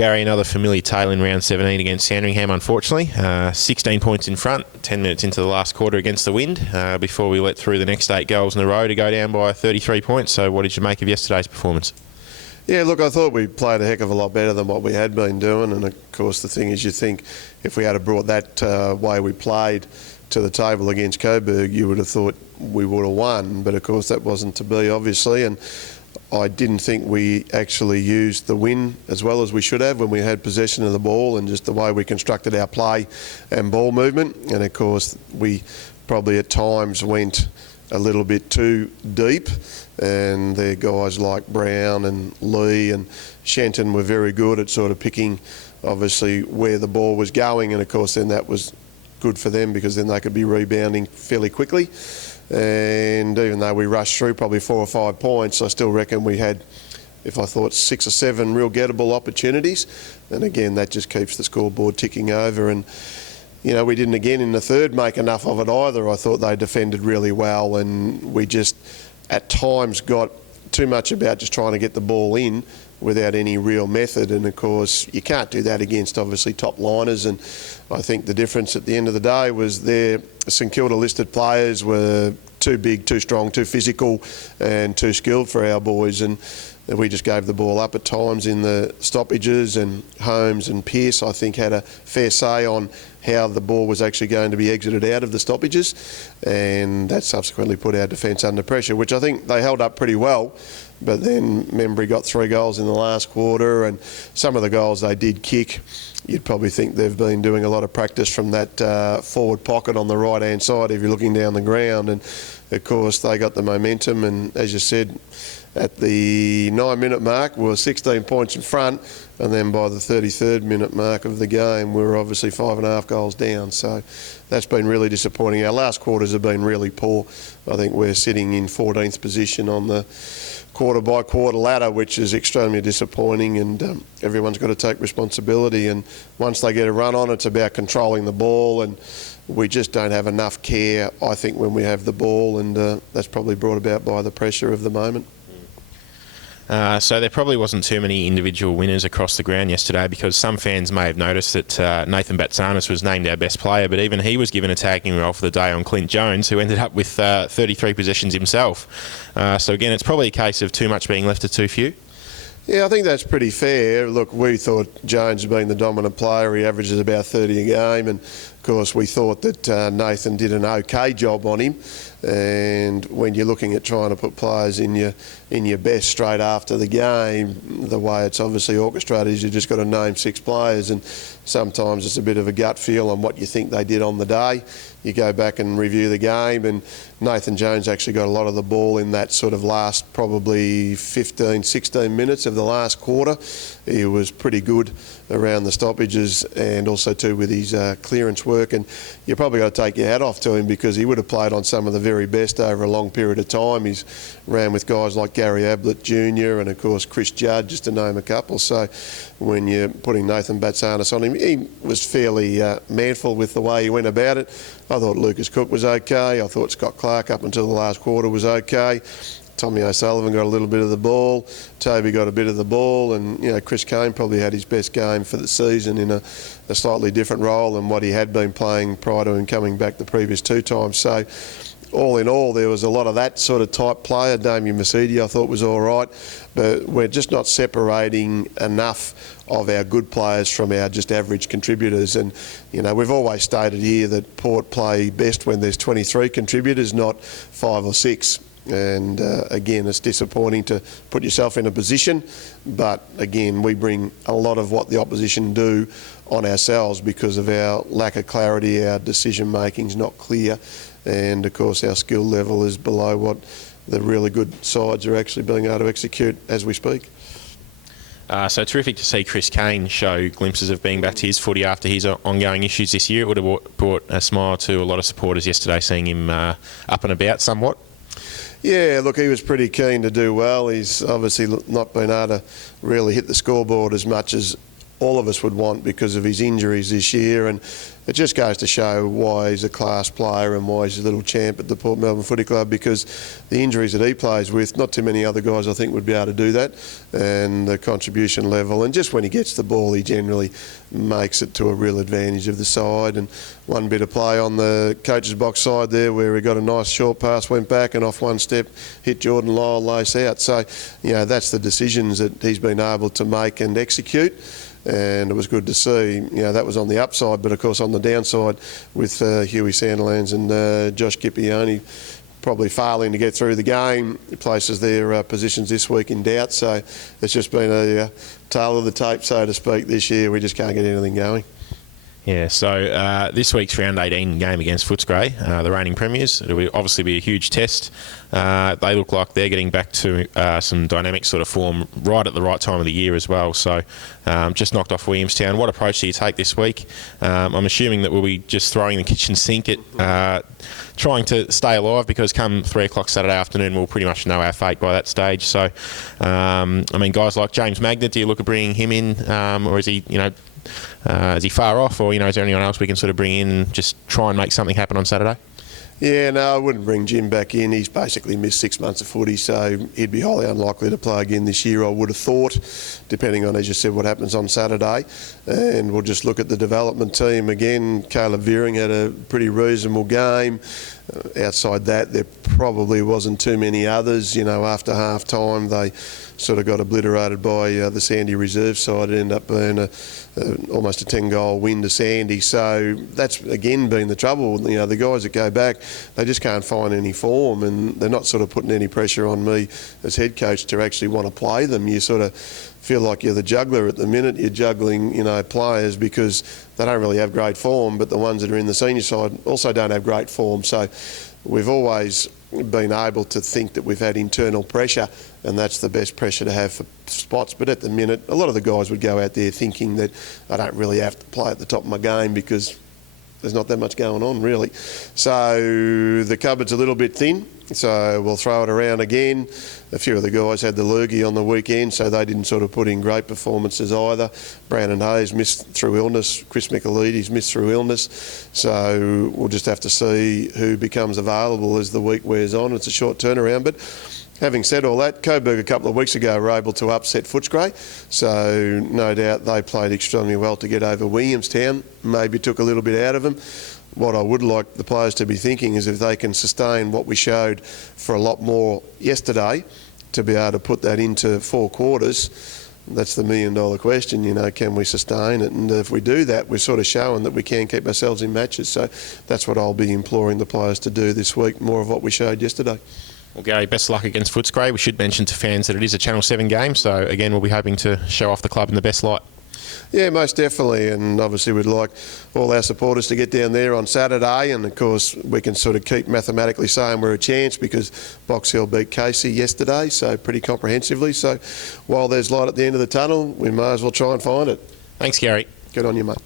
Gary, another familiar tale in round 17 against Sandringham, unfortunately. 16 points in front, 10 minutes into the last quarter against the wind, before we let through the next 8 goals in a row to go down by 33 points. So what did you make of yesterday's performance? Yeah, look, I thought we played a heck of a lot better than what we had been doing. And, of course, the thing is, you think if we had brought that way we played to the table against Coburg, you would have thought we would have won. But, of course, that wasn't to be, obviously. And I didn't think we actually used the win as well as we should have when we had possession of the ball and just the way we constructed our play and ball movement. And, of course, we probably at times went a little bit too deep, and their guys like Brown and Lee and Shenton were very good at sort of picking, obviously, where the ball was going, and of course then that was good for them because then they could be rebounding fairly quickly. And even though we rushed through probably 4 or 5 points, I still reckon we had, if I thought 6 or 7 real gettable opportunities, and again that just keeps the scoreboard ticking over. And you know, we didn't again in the third make enough of it either. I thought they defended really well, and we just at times got too much about just trying to get the ball in without any real method. And of course you can't do that against obviously top liners. And I think the difference at the end of the day was their St Kilda listed players were too big, too strong, too physical and too skilled for our boys, and we just gave the ball up at times in the stoppages. And Holmes and Pearce, I think, had a fair say on how the ball was actually going to be exited out of the stoppages, and that subsequently put our defence under pressure, which I think they held up pretty well. But then Membry got 3 goals in the last quarter, and some of the goals they did kick, you'd probably think they've been doing a lot of practice from that forward pocket on the right-hand side if you're looking down the ground. And of course they got the momentum, and as you said, at the 9-minute mark we were 16 points in front, and then by the 33rd minute mark of the game we were obviously 5.5 goals down. So that's been really disappointing. Our last quarters have been really poor. I think we're sitting in 14th position on the quarter by quarter ladder, which is extremely disappointing, and everyone's got to take responsibility. And once they get a run on, it's about controlling the ball, and we just don't have enough care, I think, when we have the ball, and that's probably brought about by the pressure of the moment. So there probably wasn't too many individual winners across the ground yesterday, because some fans may have noticed that Nathan Batsanis was named our best player, but even he was given a tagging role for the day on Clint Jones, who ended up with 33 possessions himself. So again, it's probably a case of too much being left to too few. Yeah, I think that's pretty fair. Look, we thought Jones being the dominant player, he averages about 30 a game, and of course we thought that Nathan did an okay job on him. And when you're looking at trying to put players in your best straight after the game, the way it's obviously orchestrated is you just got to name 6 players, and sometimes it's a bit of a gut feel on what you think they did on the day. You go back and review the game, and Nathan Jones actually got a lot of the ball in that sort of last probably 15, 16 minutes of the last quarter. He was pretty good around the stoppages and also too with his clearance work, and you probably got to take your hat off to him because he would have played on some of the very best over a long period of time. He's ran with guys like Gary Ablett Jr. and of course Chris Judd, just to name a couple. So when you're putting Nathan Batsanis on him, he was fairly manful with the way he went about it. I thought Lucas Cook was okay. I thought Scott Clark up until the last quarter was okay. Tommy O'Sullivan got a little bit of the ball. Toby got a bit of the ball, and you know Chris Kane probably had his best game for the season in a slightly different role than what he had been playing prior to him coming back the previous 2 times. So all in all, there was a lot of that sort of type player. Damien Masidi I thought was all right, but we're just not separating enough of our good players from our just average contributors. And you know, we've always stated here that Port play best when there's 23 contributors, not 5 or 6. And again, it's disappointing to put yourself in a position, but again, we bring a lot of what the opposition do on ourselves because of our lack of clarity. Our decision making is not clear, and of course our skill level is below what the really good sides are actually being able to execute as we speak. So terrific to see Chris Kane show glimpses of being back to his footy after his ongoing issues this year. It would have brought a smile to a lot of supporters yesterday, seeing him up and about somewhat. Yeah, look, he was pretty keen to do well. He's obviously not been able to really hit the scoreboard as much as all of us would want because of his injuries this year, and it just goes to show why he's a class player and why he's a little champ at the Port Melbourne Footy Club, because the injuries that he plays with, not too many other guys I think would be able to do that, and the contribution level, and just when he gets the ball he generally makes it to a real advantage of the side. And one bit of play on the coach's box side there where he got a nice short pass, went back and off one step hit Jordan Lyle lace out. So that's the decisions that he's been able to make and execute. And it was good to see. That was on the upside, but of course on the downside with Huey Sandilands and Josh Kippione probably failing to get through the game, it places their positions this week in doubt. So it's just been a tale of the tape, so to speak, this year. We just can't get anything going. Yeah, so this week's round 18 game against Footscray, the reigning premiers, it'll obviously be a huge test. They look like they're getting back to some dynamic sort of form right at the right time of the year as well. So just knocked off Williamstown. What approach do you take this week? I'm assuming that we'll be just throwing the kitchen sink at trying to stay alive, because come 3 o'clock Saturday afternoon we'll pretty much know our fate by that stage. So, guys like James Magnet, do you look at bringing him in, or is he, is he far off, or is there anyone else we can sort of bring in and just try and make something happen on Saturday? Yeah, no, I wouldn't bring Jim back in. He's basically missed 6 months of footy, so he'd be highly unlikely to play again this year, I would have thought, depending on, as you said, what happens on Saturday. And we'll just look at the development team again. Caleb Veering had a pretty reasonable game. Outside that, there probably wasn't too many others. After half time, they sort of got obliterated by the Sandy reserve side. It ended up being almost a 10-goal win to Sandy. So that's, again, been the trouble. The guys that go back, they just can't find any form, and they're not sort of putting any pressure on me as head coach to actually want to play them. You sort of feel like you're the juggler at the minute. You're juggling, players because they don't really have great form, but the ones that are in the senior side also don't have great form. So we've always been able to think that we've had internal pressure, and that's the best pressure to have for spots. But at the minute, a lot of the guys would go out there thinking that I don't really have to play at the top of my game because there's not that much going on, really. So the cupboard's a little bit thin, so we'll throw it around again. A few of the guys had the lurgy on the weekend, so they didn't sort of put in great performances either. Brandon Hayes missed through illness. Chris Michaelides missed through illness. So we'll just have to see who becomes available as the week wears on. It's a short turnaround, but having said all that, Coburg a couple of weeks ago were able to upset Footscray, so no doubt they played extremely well to get over Williamstown. Maybe took a little bit out of them. What I would like the players to be thinking is if they can sustain what we showed for a lot more yesterday, to be able to put that into 4 quarters, that's the million-dollar question. Can we sustain it? And if we do that, we're sort of showing that we can keep ourselves in matches. So that's what I'll be imploring the players to do this week, more of what we showed yesterday. Well, Gary, best of luck against Footscray. We should mention to fans that it is a Channel 7 game, so again, we'll be hoping to show off the club in the best light. Yeah, most definitely, and obviously we'd like all our supporters to get down there on Saturday, and of course we can sort of keep mathematically saying we're a chance because Box Hill beat Casey yesterday, so pretty comprehensively. So while there's light at the end of the tunnel, we may as well try and find it. Thanks, Gary. Good on you, mate.